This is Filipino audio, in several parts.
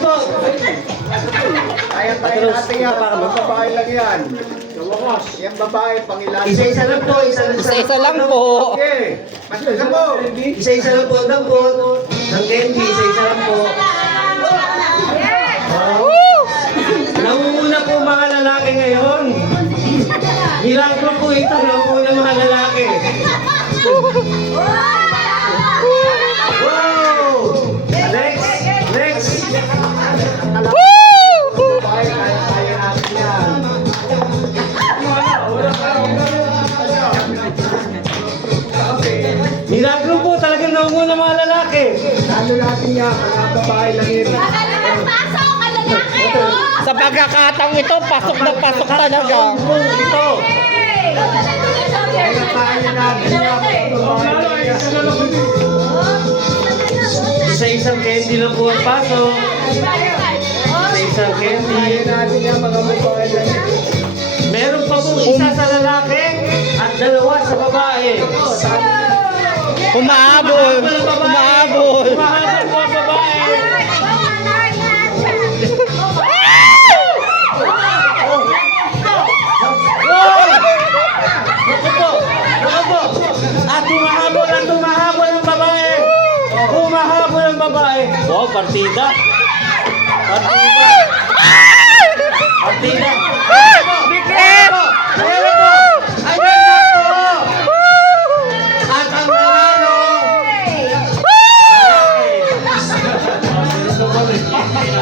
po. Kaya tayo natin yan. Mga babae lang yan. Yung babae, pangilan. Isa-isa lang po. Isa-isa lang po. Okay. Mas isa po. Isa-isa lang po ang dampot. Ng candy, isa-isa lang po. Nangunguna po mga lalaki ngayon. Milagro po ito, nangunguna mga lalaki. Wow! Next! Next! Babae, kaya natin yan. Milagro po, talagang nangunguna mga lalaki. Ano natin yan, mga babae lang yun. Pasok! Ang lalaki, oh! Sa pagkakataong ito, pasok na pasok talaga. Po ito. Kaya natin yan, mga babae lang yan. Isa-isang candy lang po ang pasok. Isa-isang candy. Kaya natin yan, mga babae lang yan. Meron pa po isa sa lalaki at dalawa sa babae. Humahabol. Humahabol. Humahabol po ang babae. Naku po! Naku po! At humahabol ang babae! Humahabol ang babae! Wow, partida! Partida! Partida! Bikit! Ayan po! Ayan na po! At ang nanalo!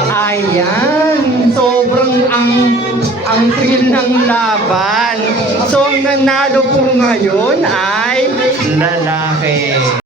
Ayan, sobrang ang thrill ng laban. So, ang nanalo po ngayon ay lalaki.